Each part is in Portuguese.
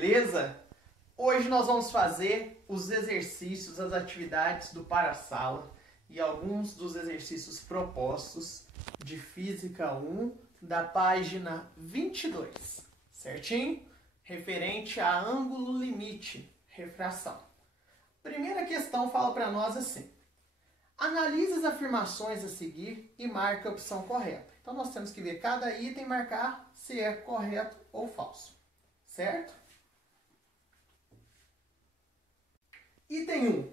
beleza? Hoje nós vamos fazer os exercícios, as atividades do para-sala e alguns dos exercícios propostos de Física 1 da página 22, certinho? Referente a ângulo limite, refração. Primeira questão fala para nós assim: analise as afirmações a seguir e marque a opção correta. Então nós temos que ver cada item e marcar se é correto ou falso, certo? Item 1.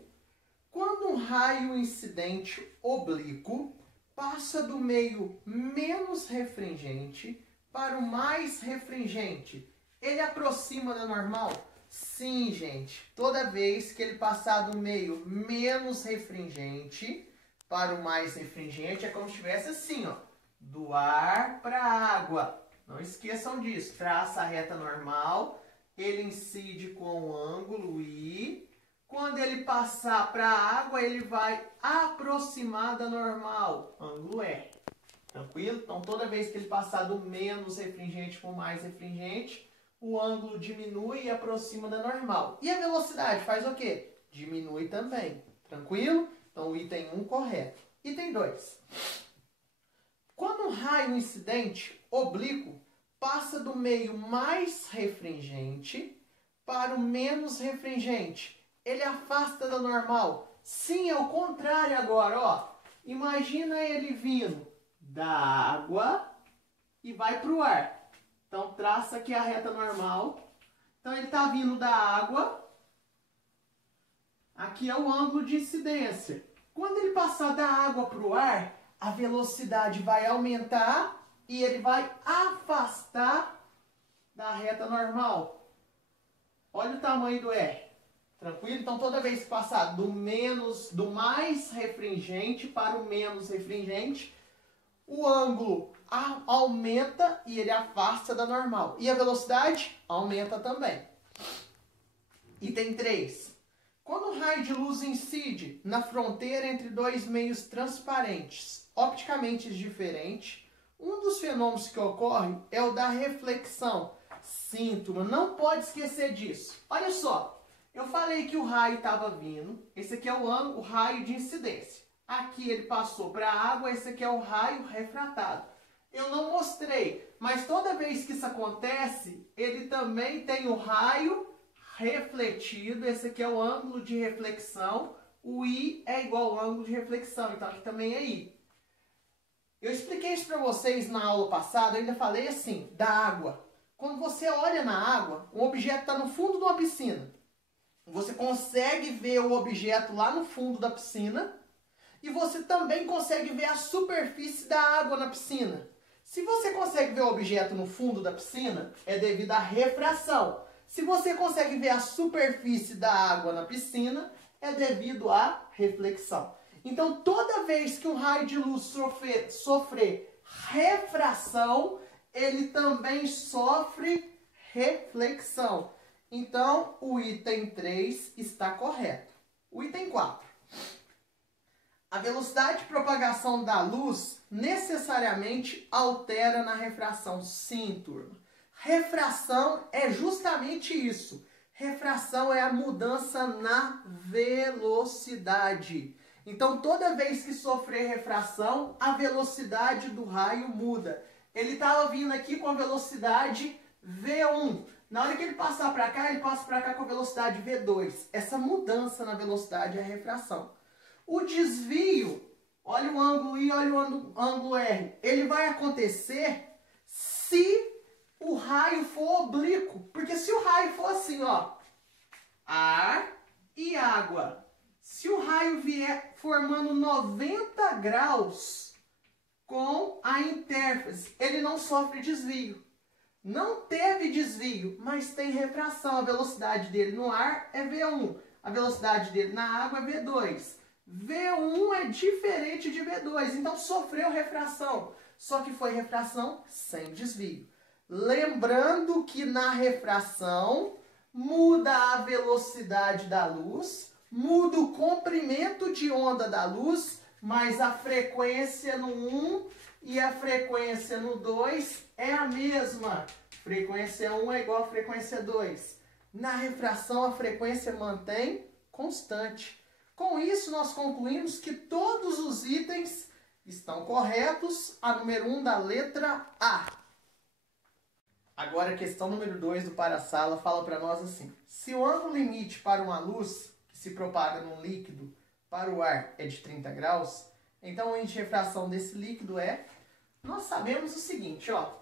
Quando um raio incidente oblíquo passa do meio menos refringente para o mais refringente, ele aproxima da normal? Sim, gente. Toda vez que ele passar do meio menos refringente para o mais refringente, é como se estivesse assim, ó, do ar para a água. Não esqueçam disso. Traça a reta normal, ele incide com o ângulo I. Quando ele passar para a água, ele vai aproximar da normal, ângulo R. Tranquilo? Então, toda vez que ele passar do menos refringente para o mais refringente, o ângulo diminui e aproxima da normal. E a velocidade faz o quê? Diminui também. Tranquilo? Então, o item 1 correto. Item 2. Quando um raio incidente oblíquo passa do meio mais refringente para o menos refringente, ele afasta da normal? Sim, é o contrário agora, ó. Imagina ele vindo da água e vai para o ar. Então, traça aqui a reta normal. Então, ele está vindo da água. Aqui é o ângulo de incidência. Quando ele passar da água para o ar, a velocidade vai aumentar e ele vai afastar da reta normal. Olha o tamanho do R. Tranquilo? Então, toda vez que passar do mais refringente para o menos refringente, o ângulo aumenta e ele afasta da normal. E a velocidade aumenta também. Item 3. Quando um raio de luz incide na fronteira entre dois meios transparentes, opticamente diferentes, um dos fenômenos que ocorre é o da reflexão. Sim, turma, não pode esquecer disso. Olha só. Eu falei que o raio estava vindo, esse aqui é o raio de incidência. Aqui ele passou para a água, esse aqui é o raio refratado. Eu não mostrei, mas toda vez que isso acontece, ele também tem o raio refletido. Esse aqui é o ângulo de reflexão, o I é igual ao ângulo de reflexão, então aqui também é I. Eu expliquei isso para vocês na aula passada, eu ainda falei assim, da água. Quando você olha na água, um objeto está no fundo de uma piscina. Você consegue ver o objeto lá no fundo da piscina e você também consegue ver a superfície da água na piscina. Se você consegue ver o objeto no fundo da piscina, é devido à refração. Se você consegue ver a superfície da água na piscina, é devido à reflexão. Então, toda vez que um raio de luz sofrer refração, ele também sofre reflexão. Então, o item 3 está correto. O item 4. A velocidade de propagação da luz necessariamente altera na refração. Sim, turma. Refração é justamente isso. Refração é a mudança na velocidade. Então, toda vez que sofrer refração, a velocidade do raio muda. Ele estava vindo aqui com a velocidade V1. Na hora que ele passar para cá, ele passa para cá com a velocidade V2. Essa mudança na velocidade é a refração. O desvio, olha o ângulo I, olha o ângulo R. Ele vai acontecer se o raio for oblíquo. Porque se o raio for assim, ó, ar e água. Se o raio vier formando 90 graus com a intérface, ele não sofre desvio. Não teve desvio, mas tem refração. A velocidade dele no ar é V1. A velocidade dele na água é V2. V1 é diferente de V2, então sofreu refração. Só que foi refração sem desvio. Lembrando que na refração muda a velocidade da luz, muda o comprimento de onda da luz, mas a frequência no 1 e a frequência no 2 é a mesma. Frequência 1 é igual a frequência 2. Na refração, a frequência mantém constante. Com isso, nós concluímos que todos os itens estão corretos. A número 1 da letra A. Agora, a questão número 2 do para-sala fala para nós assim. Se o ângulo limite para uma luz que se propaga num líquido para o ar é de 30 graus, então o índice de refração desse líquido é... Nós sabemos o seguinte, ó.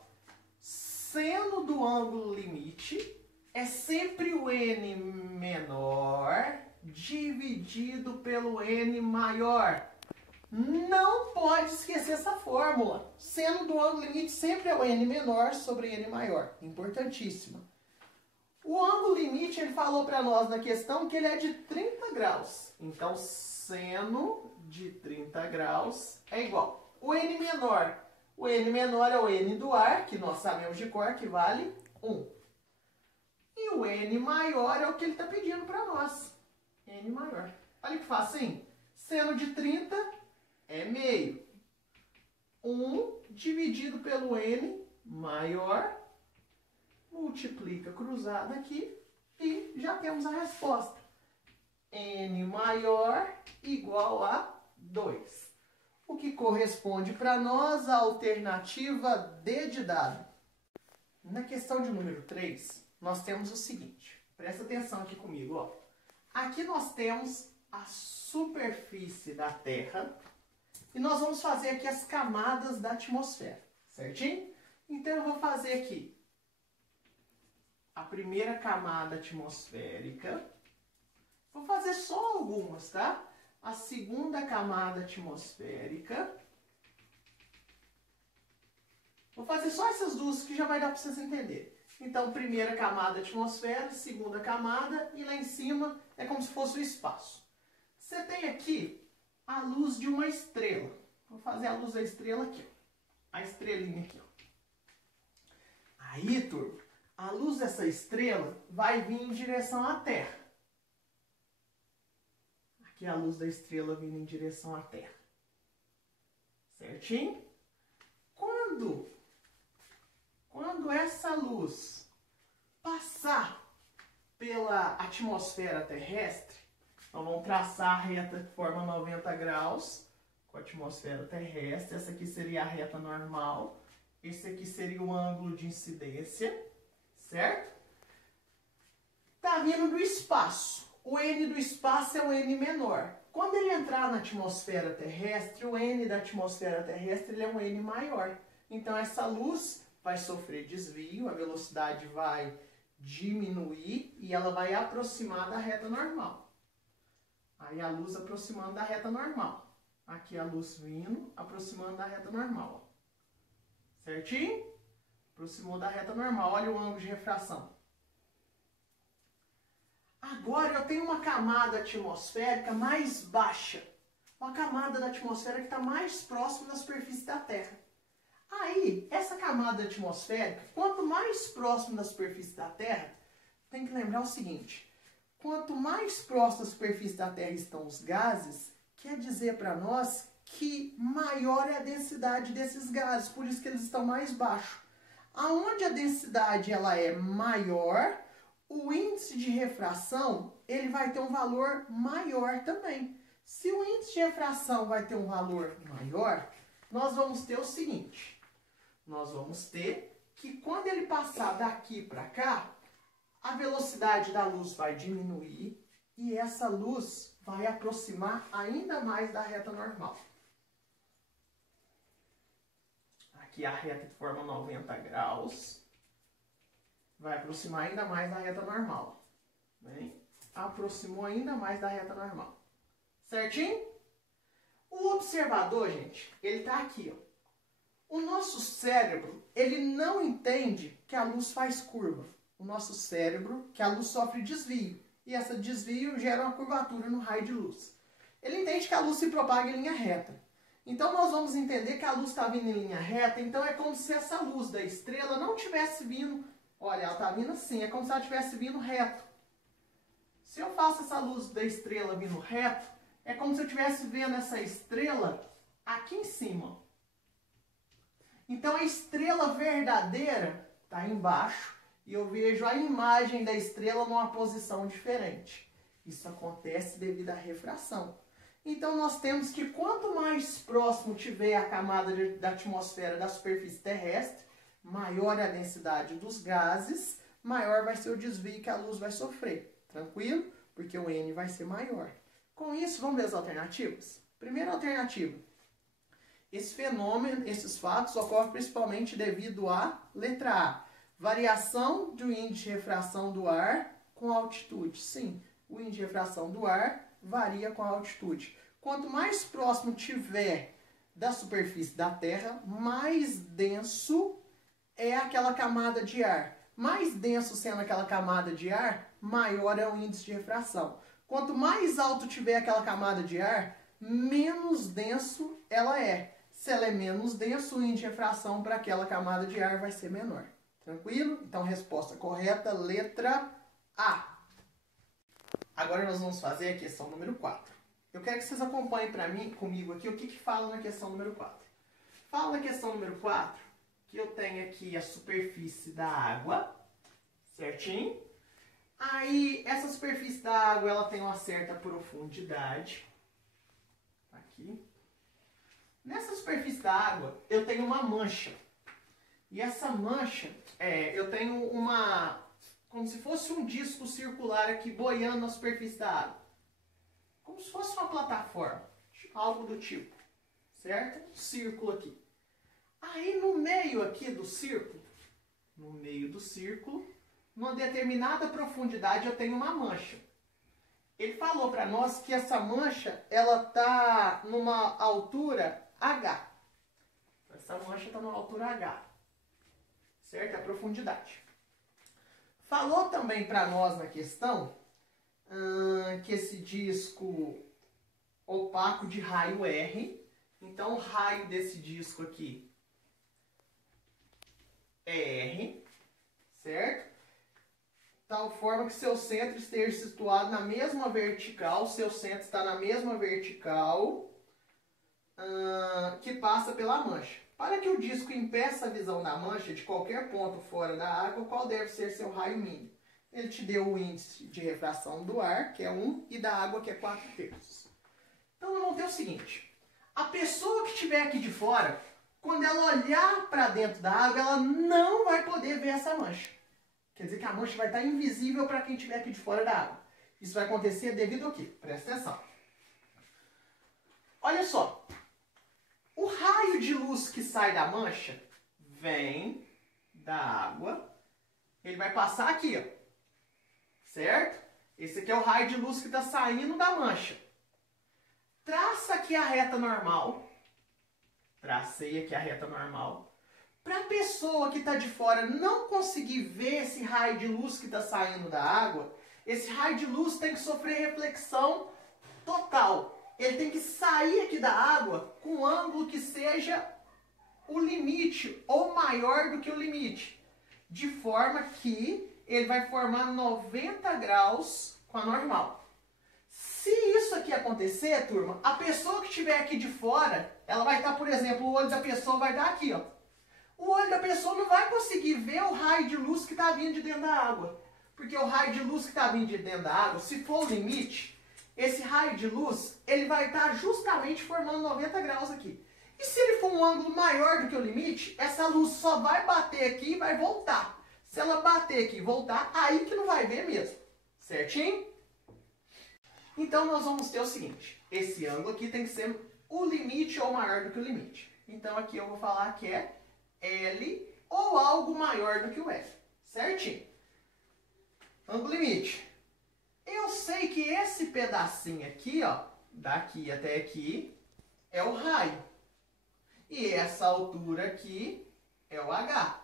Seno do ângulo limite é sempre o n menor dividido pelo n maior. Não pode esquecer essa fórmula. Seno do ângulo limite sempre é o n menor sobre n maior. Importantíssima. O ângulo limite, ele falou para nós na questão que ele é de 30 graus. Então, seno de 30 graus é igual. O n menor. O n menor é o n do ar, que nós sabemos de cor, que vale 1. E o n maior é o que ele está pedindo para nós. N maior. Olha que facinho. Seno de 30 é meio. 1 dividido pelo n maior. Multiplica cruzado aqui. E já temos a resposta. N maior igual a 2. O que corresponde para nós à alternativa D de dado. Na questão de número 3, nós temos o seguinte. Presta atenção aqui comigo, ó. Aqui nós temos a superfície da Terra e nós vamos fazer aqui as camadas da atmosfera, certinho? Então eu vou fazer aqui a primeira camada atmosférica. Vou fazer só algumas, tá? A segunda camada atmosférica. Vou fazer só essas duas que já vai dar para vocês entenderem. Então, primeira camada atmosfera, segunda camada e lá em cima é como se fosse o espaço. Você tem aqui a luz de uma estrela. Vou fazer a luz da estrela aqui, ó. A estrelinha aqui, ó. Aí, turma, a luz dessa estrela vai vir em direção à Terra. Aqui a luz da estrela vindo em direção à Terra. Certinho? Quando essa luz passar pela atmosfera terrestre, nós vamos traçar a reta que forma 90 graus com a atmosfera terrestre. Essa aqui seria a reta normal. Esse aqui seria o ângulo de incidência, certo? Tá vindo do espaço. O n do espaço é o n menor. Quando ele entrar na atmosfera terrestre, o n da atmosfera terrestre ele é um n maior. Então essa luz vai sofrer desvio, a velocidade vai diminuir e ela vai aproximar da reta normal. Aí a luz aproximando da reta normal. Aqui a luz vindo, aproximando da reta normal. Ó. Certinho? Aproximou da reta normal. Olha o ângulo de refração. Agora eu tenho uma camada atmosférica mais baixa. Uma camada da atmosfera que está mais próxima da superfície da Terra. Aí, essa camada atmosférica, quanto mais próximo da superfície da Terra, tem que lembrar o seguinte. Quanto mais próximo da superfície da Terra estão os gases, quer dizer para nós que maior é a densidade desses gases, por isso que eles estão mais baixos. Aonde a densidade ela é maior, o índice de refração ele vai ter um valor maior também. Se o índice de refração vai ter um valor maior, nós vamos ter o seguinte. Nós vamos ter que quando ele passar daqui para cá, a velocidade da luz vai diminuir e essa luz vai aproximar ainda mais da reta normal. Aqui a reta que forma 90 graus vai aproximar ainda mais da reta normal. Bem, aproximou ainda mais da reta normal. Certinho? O observador, gente, ele está aqui, ó. O nosso cérebro, ele não entende que a luz faz curva. O nosso cérebro, que a luz sofre desvio. E esse desvio gera uma curvatura no raio de luz. Ele entende que a luz se propaga em linha reta. Então, nós vamos entender que a luz está vindo em linha reta. Então, é como se essa luz da estrela não tivesse vindo... Olha, ela está vindo assim. É como se ela estivesse vindo reto. Se eu faço essa luz da estrela vindo reto, é como se eu estivesse vendo essa estrela aqui em cima. Então, a estrela verdadeira está embaixo e eu vejo a imagem da estrela numa posição diferente. Isso acontece devido à refração. Então, nós temos que quanto mais próximo tiver a camada da atmosfera da superfície terrestre, maior é a densidade dos gases, maior vai ser o desvio que a luz vai sofrer. Tranquilo? Porque o N vai ser maior. Com isso, vamos ver as alternativas? Primeira alternativa. Esse fenômeno, esses fatos ocorrem principalmente devido à letra A. Variação do índice de refração do ar com altitude. Sim, o índice de refração do ar varia com a altitude. Quanto mais próximo tiver da superfície da Terra, mais denso é aquela camada de ar. Mais denso sendo aquela camada de ar, maior é o índice de refração. Quanto mais alto tiver aquela camada de ar, menos denso ela é. Se ela é menos denso, o índice de refração para aquela camada de ar vai ser menor. Tranquilo? Então, resposta correta, letra A. Agora nós vamos fazer a questão número 4. Eu quero que vocês acompanhem comigo aqui o que fala na questão número 4. Fala na questão número 4 que eu tenho aqui a superfície da água, certinho? Aí, essa superfície da água, ela tem uma certa profundidade. Aqui. Nessa superfície da água, eu tenho uma mancha. E essa mancha, eu tenho como se fosse um disco circular aqui boiando na superfície da água. Como se fosse uma plataforma, algo do tipo, certo? Um círculo aqui. Aí no meio aqui do círculo, numa determinada profundidade eu tenho uma mancha. Ele falou para nós que essa mancha, ela está numa altura H. Essa mancha está numa altura H. Certo? É a profundidade. Falou também para nós na questão que esse disco opaco de raio R, então o raio desse disco aqui é R, certo? Tal forma que seu centro esteja situado na mesma vertical, seu centro está na mesma vertical que passa pela mancha. Para que o disco impeça a visão da mancha de qualquer ponto fora da água, qual deve ser seu raio mínimo? Ele te deu o índice de refração do ar, que é 1, e da água, que é 4/3. Então, nós vamos ter o seguinte. A pessoa que estiver aqui de fora, quando ela olhar para dentro da água, ela não vai poder ver essa mancha. Quer dizer que a mancha vai estar invisível para quem estiver aqui de fora da água. Isso vai acontecer devido ao quê? Presta atenção. Olha só. O raio de luz que sai da mancha vem da água. Ele vai passar aqui, ó. Certo? Esse aqui é o raio de luz que está saindo da mancha. Traça aqui a reta normal. Tracei aqui a reta normal. Para a pessoa que está de fora não conseguir ver esse raio de luz que está saindo da água, esse raio de luz tem que sofrer reflexão total. Ele tem que sair aqui da água com um ângulo que seja o limite ou maior do que o limite. De forma que ele vai formar 90 graus com a normal. Se isso aqui acontecer, turma, a pessoa que estiver aqui de fora, ela vai estar, por exemplo, o olho da pessoa vai dar aqui, ó. O olho da pessoa não vai conseguir ver o raio de luz que está vindo de dentro da água. Porque o raio de luz que está vindo de dentro da água, se for o limite, esse raio de luz, ele vai estar justamente formando 90 graus aqui. E se ele for um ângulo maior do que o limite, essa luz só vai bater aqui e vai voltar. Se ela bater aqui e voltar, aí que não vai ver mesmo. Certinho? Então, nós vamos ter o seguinte. Esse ângulo aqui tem que ser o limite ou maior do que o limite. Então, aqui eu vou falar que é L ou algo maior do que o F. Certinho? Ângulo limite. Eu sei que esse pedacinho aqui, ó, daqui até aqui, é o raio. E essa altura aqui é o H.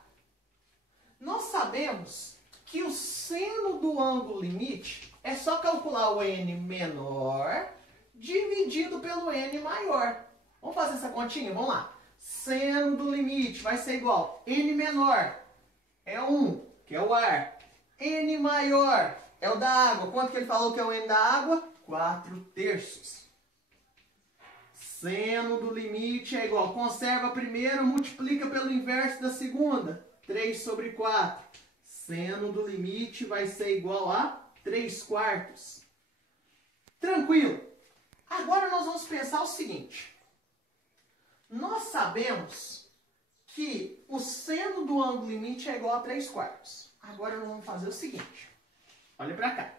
Nós sabemos que o seno do ângulo limite é só calcular o N menor dividido pelo N maior. Vamos fazer essa continha? Vamos lá. Seno do limite vai ser igual N menor é 1, que é o ar. N maior é o da água. Quanto que ele falou que é o N da água? 4/3. Seno do limite é igual. Conserva a primeira, multiplica pelo inverso da segunda. 3/4. seno do limite vai ser igual a 3/4. Tranquilo. Agora nós vamos pensar o seguinte. Nós sabemos que o seno do ângulo limite é igual a 3/4. Agora nós vamos fazer o seguinte. Olha para cá.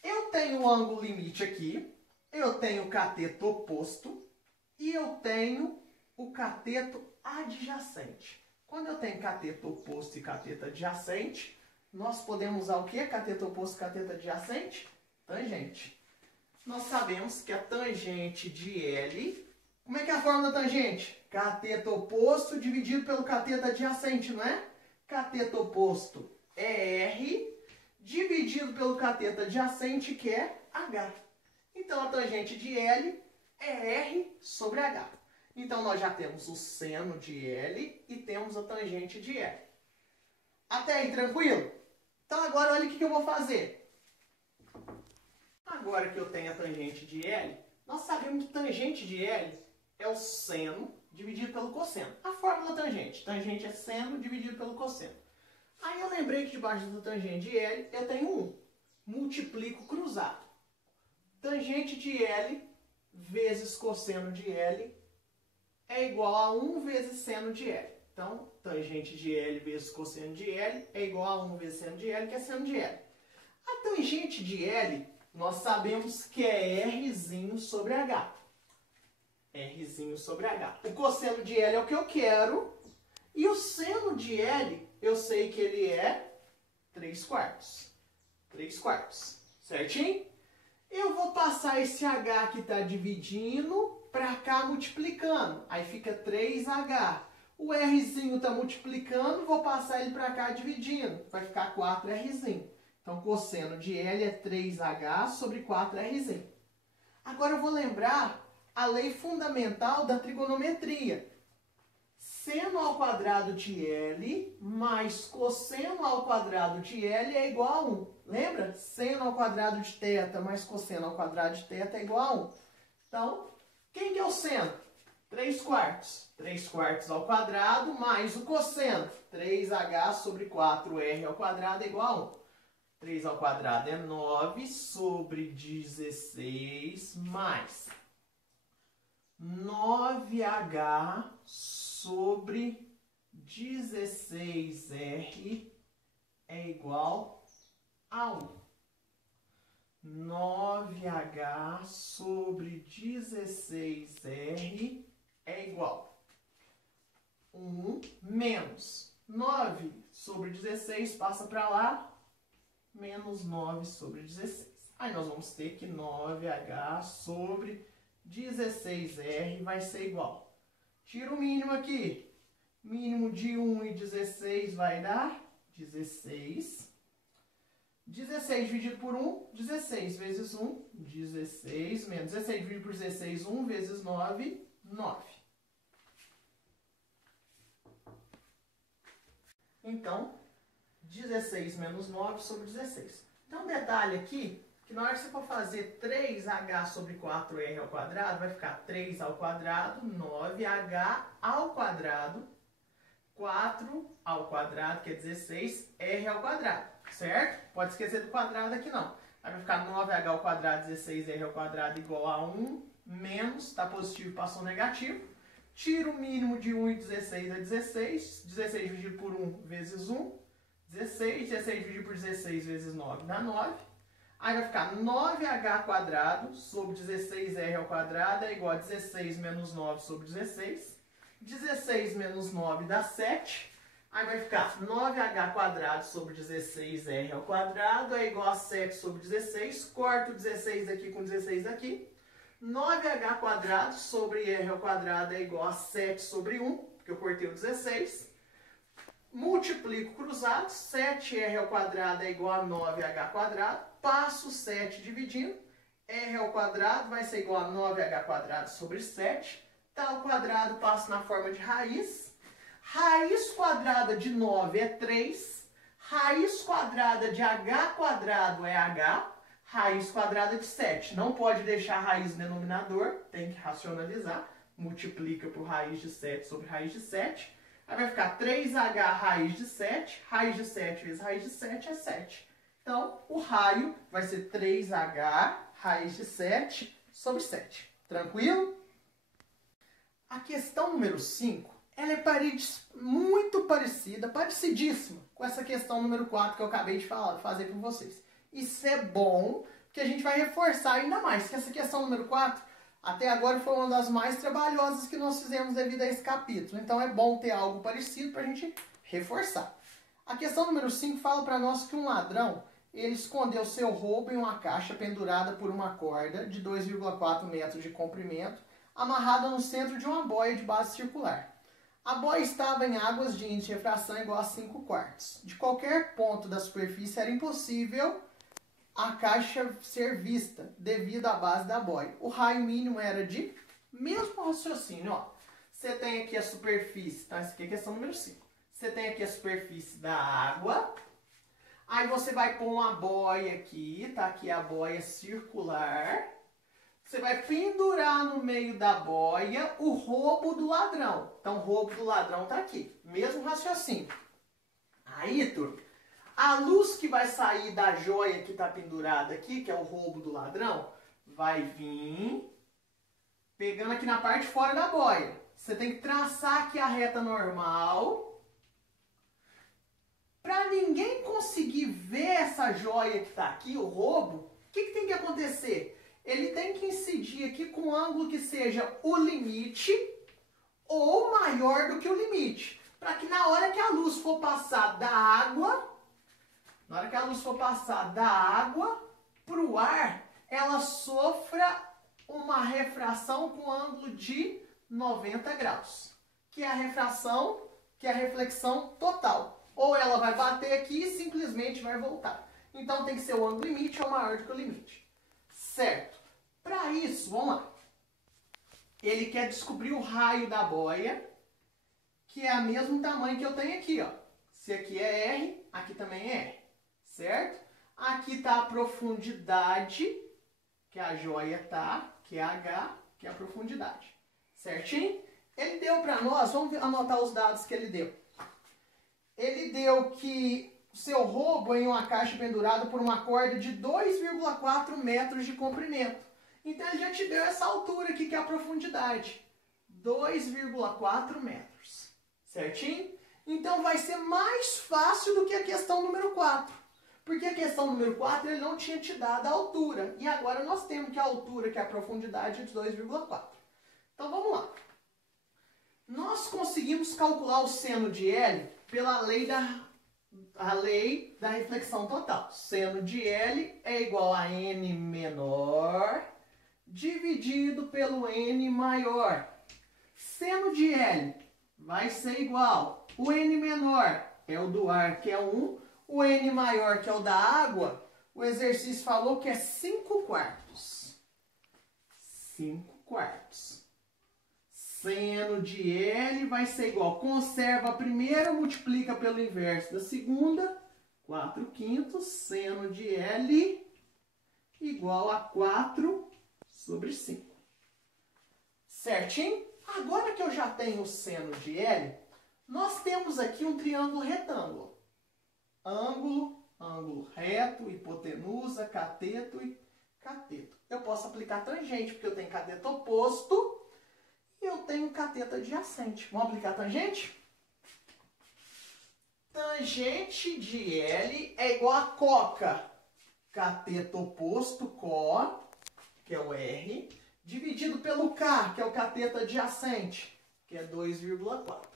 Eu tenho o ângulo limite aqui, eu tenho o cateto oposto e eu tenho o cateto adjacente. Quando eu tenho cateto oposto e cateto adjacente, nós podemos usar o quê? Cateto oposto e cateto adjacente? Tangente. Nós sabemos que a tangente de L... Como é que é a forma da tangente? Cateto oposto dividido pelo cateto adjacente, não é? Cateto oposto é R, dividido pelo cateto adjacente, que é H. Então, a tangente de L é R sobre H. Então, nós já temos o seno de L e temos a tangente de L. Até aí, tranquilo? Então, agora, olha o que eu vou fazer. Agora que eu tenho a tangente de L, nós sabemos que tangente de L é o seno dividido pelo cosseno. A fórmula da tangente. Tangente é seno dividido pelo cosseno. Aí eu lembrei que debaixo da tangente de L eu tenho 1. Multiplico cruzado. Tangente de L vezes cosseno de L é igual a 1 vezes seno de L. Então, tangente de L vezes cosseno de L é igual a 1 vezes seno de L, que é seno de L. A tangente de L, nós sabemos que é Rzinho sobre H. Rzinho sobre H. O cosseno de L é o que eu quero. E o seno de L, eu sei que ele é 3/4. 3/4. Certinho? Eu vou passar esse H que está dividindo para cá multiplicando. Aí fica 3H. O Rzinho está multiplicando, vou passar ele para cá dividindo. Vai ficar 4Rzinho. Então, cosseno de L é 3H sobre 4Rzinho. Agora eu vou lembrar a lei fundamental da trigonometria. Seno ao quadrado de L mais cosseno ao quadrado de L é igual a 1. Lembra? Seno ao quadrado de θ mais cosseno ao quadrado de θ é igual a 1. Então, quem que é o seno? 3/4. 3/4 ao quadrado mais o cosseno. 3H sobre 4R ao quadrado é igual a 1. 3 ao quadrado é 9 sobre 16 mais 9H sobre 16R é igual a 1. 9H sobre 16R é igual a 1 menos 9 sobre 16 passa para lá, menos 9 sobre 16. Aí nós vamos ter que 9H sobre 16R vai ser igual. Tira o mínimo aqui. Mínimo de 1 e 16 vai dar 16. 16 dividido por 1, 16 vezes 1, 16 menos 16 dividido por 16, 1 vezes 9, 9. Então, 16 menos 9 sobre 16. Então, um detalhe aqui, que na hora que você for fazer 3H sobre 4R ao quadrado, vai ficar 3 ao quadrado, 9H ao quadrado, 4 ao quadrado, que é 16, R ao quadrado, certo? Pode esquecer do quadrado aqui não. Aí vai ficar 9H ao quadrado, 16R ao quadrado igual a 1, menos, está positivo, passou negativo. Tira o mínimo de 1 e 16 é 16, 16 dividido por 1 vezes 1, 16, 16 dividido por 16 vezes 9 dá 9. Aí vai ficar 9H quadrado sobre 16R ao quadrado é igual a 16 menos 9 sobre 16. 16 menos 9 dá 7. Aí vai ficar 9H quadrado sobre 16R ao quadrado é igual a 7 sobre 16. Corto 16 aqui com 16 aqui. 9H quadrado sobre R ao quadrado é igual a 7 sobre 1, porque eu cortei o 16. Multiplico cruzado, 7R ao quadrado é igual a 9H quadrado. Passo 7 dividindo. R ao quadrado vai ser igual a 9H quadrado sobre 7. Tá ao quadrado, passo na forma de raiz. Raiz quadrada de 9 é 3. Raiz quadrada de H quadrado é H. Raiz quadrada de 7. Não pode deixar a raiz no denominador, tem que racionalizar. Multiplica por raiz de 7 sobre raiz de 7. Aí vai ficar 3H raiz de 7. Raiz de 7 vezes raiz de 7 é 7. Então, o raio vai ser 3H raiz de 7 sobre 7. Tranquilo? A questão número 5, ela é muito parecida, parecidíssima com essa questão número 4 que eu acabei de fazer com vocês. Isso é bom, porque a gente vai reforçar ainda mais, que essa questão número 4, até agora foi uma das mais trabalhosas que nós fizemos devido a esse capítulo. Então é bom ter algo parecido para a gente reforçar. A questão número 5 fala para nós que um ladrão, ele escondeu seu roubo em uma caixa pendurada por uma corda de 2,4 metros de comprimento, amarrada no centro de uma boia de base circular. A boia estava em águas de índice de refração igual a 5 quartos. De qualquer ponto da superfície era impossível a caixa ser vista devido à base da boia. O raio mínimo era de mesmo raciocínio. Ó. Você tem aqui a superfície, então essa aqui é a questão número 5. Você tem aqui a superfície da água. Aí você vai pôr uma boia aqui, tá aqui a boia circular. Você vai pendurar no meio da boia o roubo do ladrão. Então, o roubo do ladrão tá aqui. Mesmo raciocínio. Aí, turma, a luz que vai sair da joia que tá pendurada aqui, que é o roubo do ladrão, vai vir pegando aqui na parte de fora da boia. Você tem que traçar aqui a reta normal. Para ninguém conseguir ver essa joia que tá aqui, o roubo, o que tem que acontecer? Ele tem que incidir aqui com um ângulo que seja o limite ou maior do que o limite. Para que na hora que a luz for passar da água, para o ar, ela sofra uma refração com ângulo de 90 graus. Que é a refração, que é a reflexão total. Ou ela vai bater aqui e simplesmente vai voltar. Então tem que ser o ângulo limite ou maior do que o limite. Certo. Para isso, vamos lá. Ele quer descobrir o raio da boia, que é o mesmo tamanho que eu tenho aqui, ó. Se aqui é R, aqui também é R. Certo? Aqui está a profundidade, que a joia tá, que é H, que é a profundidade. Certinho? Ele deu para nós, vamos anotar os dados que ele deu. Ele deu que o seu roubo em uma caixa pendurada por uma corda de 2,4 metros de comprimento. Então, ele já te deu essa altura aqui, que é a profundidade. 2,4 metros. Certinho? Então, vai ser mais fácil do que a questão número 4. Porque a questão número 4, ele não tinha te dado a altura. E agora nós temos que a altura, que é a profundidade, de 2,4. Então, vamos lá. Nós conseguimos calcular o seno de L pela lei da reflexão total. Seno de L é igual a N menor dividido pelo N maior. Seno de L vai ser igual. O N menor é o do ar, que é 1. O N maior, que é o da água, o exercício falou que é 5 quartos. 5 quartos. Seno de L vai ser igual. Conserva a primeira, multiplica pelo inverso da segunda. 4 quintos. Seno de L igual a 4 sobre 5. Certinho? Agora que eu já tenho o seno de L, nós temos aqui um triângulo retângulo. Ângulo, ângulo reto, hipotenusa, cateto e cateto. Eu posso aplicar tangente, porque eu tenho cateto oposto e eu tenho cateto adjacente. Vamos aplicar tangente? Tangente de L é igual a coca. Cateto oposto, có, que é o R, dividido pelo K, que é o cateto adjacente, que é 2,4.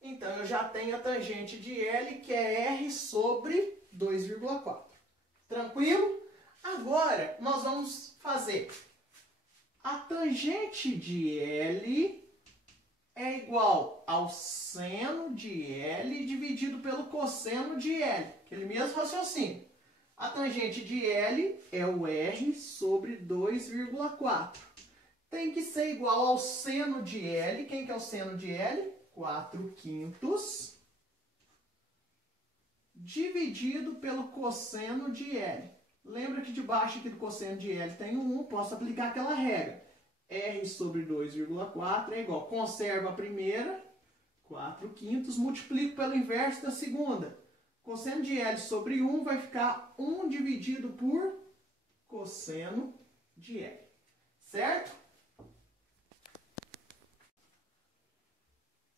Então, eu já tenho a tangente de L, que é R sobre 2,4. Tranquilo? Agora, nós vamos fazer a tangente de L é igual ao seno de L dividido pelo cosseno de L. Aquele mesmo raciocínio. A tangente de L é o R sobre 2,4. Tem que ser igual ao seno de L. Quem que é o seno de L? 4 quintos dividido pelo cosseno de L. Lembra que debaixo aqui do cosseno de L tem um 1, posso aplicar aquela regra. R sobre 2,4 é igual. Conserva a primeira, 4/5, multiplico pelo inverso da segunda. Cosseno de L sobre 1 vai ficar 1 dividido por cosseno de L. Certo?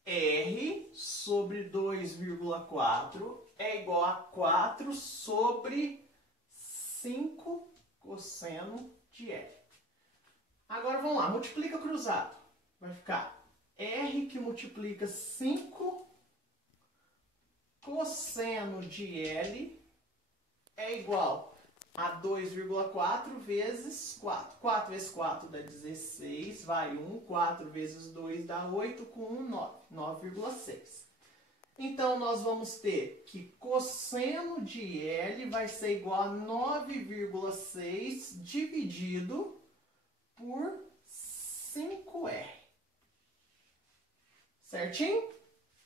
R sobre 2,4 é igual a 4 sobre 5 cosseno de L. Agora vamos lá, multiplica cruzado. Vai ficar R que multiplica 5 cosseno de L é igual a 2,4 vezes 4. 4 vezes 4 dá 16, vai 1. 4 vezes 2 dá 8, com 1, 9. 9,6. Então, nós vamos ter que cosseno de L vai ser igual a 9,6 dividido por 5R. Certinho?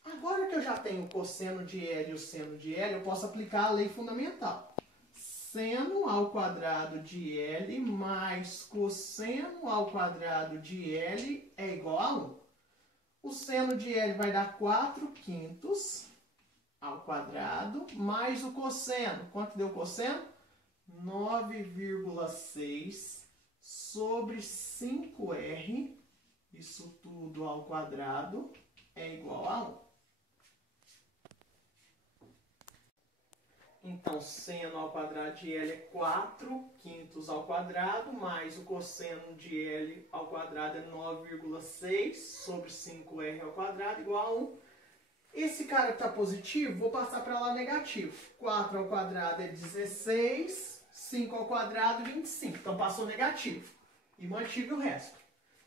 Agora que eu já tenho o cosseno de L e o seno de L, eu posso aplicar a lei fundamental. Seno ao quadrado de L mais cosseno ao quadrado de L é igual a 1. O seno de L vai dar 4/5 ao quadrado, mais o cosseno. Quanto deu o cosseno? 9,6 sobre 5R, isso tudo ao quadrado, é igual a 1. Então, seno ao quadrado de L é 4/5 ao quadrado, mais o cosseno de L ao quadrado é 9,6 sobre 5R ao quadrado, igual a 1. Esse cara que está positivo, vou passar para lá negativo. 4 ao quadrado é 16, 5 ao quadrado, 25. Então, passou negativo. E mantive o resto.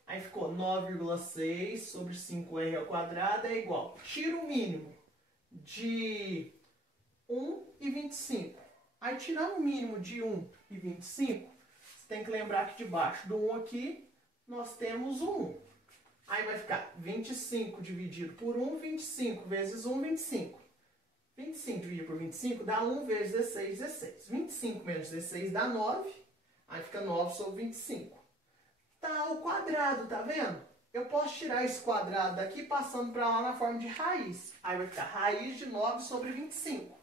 Aí ficou 9,6 sobre 5R ao quadrado é igual. Tira o mínimo de 1 e 25. Aí, tirando o mínimo de 1 e 25, você tem que lembrar que debaixo do 1 aqui, nós temos o 1. Aí vai ficar 25 dividido por 1, 25 vezes 1, 25. 25 dividido por 25 dá 1 vezes 16, 16. 25 menos 16 dá 9. Aí fica 9 sobre 25. Tá ao quadrado, tá vendo? Eu posso tirar esse quadrado daqui passando para lá na forma de raiz. Aí vai ficar raiz de 9 sobre 25.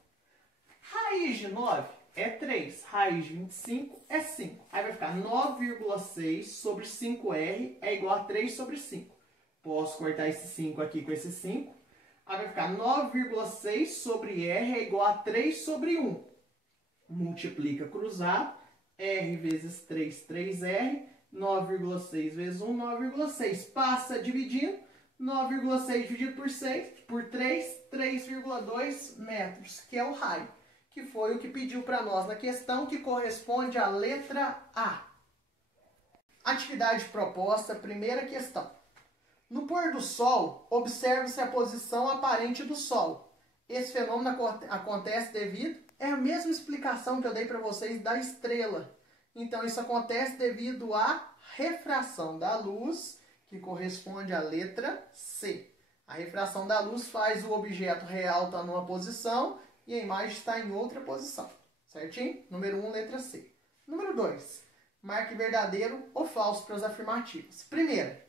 Raiz de 9 é 3. Raiz de 25 é 5. Aí vai ficar 9,6 sobre 5R é igual a 3 sobre 5. Posso cortar esse 5 aqui com esse 5. Aí vai ficar 9,6 sobre R é igual a 3 sobre 1. Multiplica cruzado. R vezes 3, 3R. 9,6 vezes 1, 9,6. Passa dividindo. 9,6 dividido por 6, por 3, 3,2 metros, que é o raio. Que foi o que pediu para nós na questão, que corresponde à letra A. Atividade proposta, primeira questão. No pôr do sol, observe-se a posição aparente do sol. Esse fenômeno acontece devido... É a mesma explicação que eu dei para vocês da estrela. Então, isso acontece devido à refração da luz, que corresponde à letra C. A refração da luz faz o objeto real estar numa posição e a imagem está em outra posição. Certinho? Número 1, letra C. Número 2. Marque verdadeiro ou falso para as afirmativas. Primeira.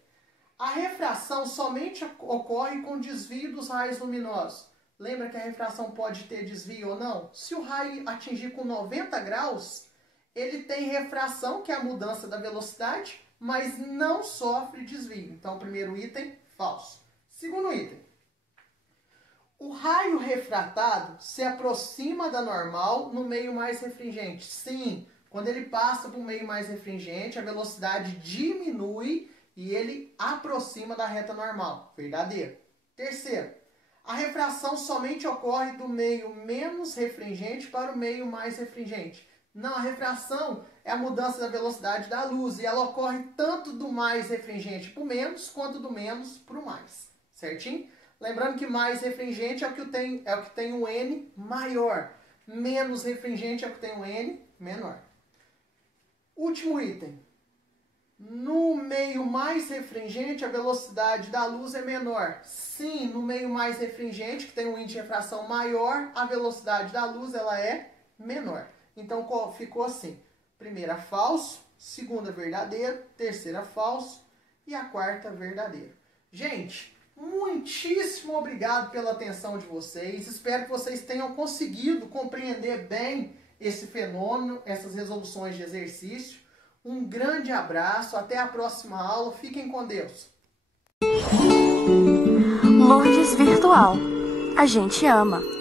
A refração somente ocorre com desvio dos raios luminosos. Lembra que a refração pode ter desvio ou não? Se o raio atingir com 90 graus, ele tem refração, que é a mudança da velocidade, mas não sofre desvio. Então, primeiro item, falso. Segundo item. O raio refratado se aproxima da normal no meio mais refringente. Sim, quando ele passa para o meio mais refringente, a velocidade diminui e ele aproxima da reta normal. Verdadeiro. Terceiro, a refração somente ocorre do meio menos refringente para o meio mais refringente. Não, a refração é a mudança da velocidade da luz e ela ocorre tanto do mais refringente para o menos, quanto do menos para o mais. Certinho? Lembrando que mais refringente é o que tem um N maior. Menos refringente é o que tem um N menor. Último item. No meio mais refringente, a velocidade da luz é menor. Sim, no meio mais refringente, que tem um índice de refração maior, a velocidade da luz ela é menor. Então, ficou assim. Primeira, falso. Segunda, verdadeiro. Terceira, falso. E a quarta, verdadeiro. Gente, muitíssimo obrigado pela atenção de vocês. Espero que vocês tenham conseguido compreender bem esse fenômeno, essas resoluções de exercício. Um grande abraço, até a próxima aula. Fiquem com Deus. Lourdes Virtual. A gente ama.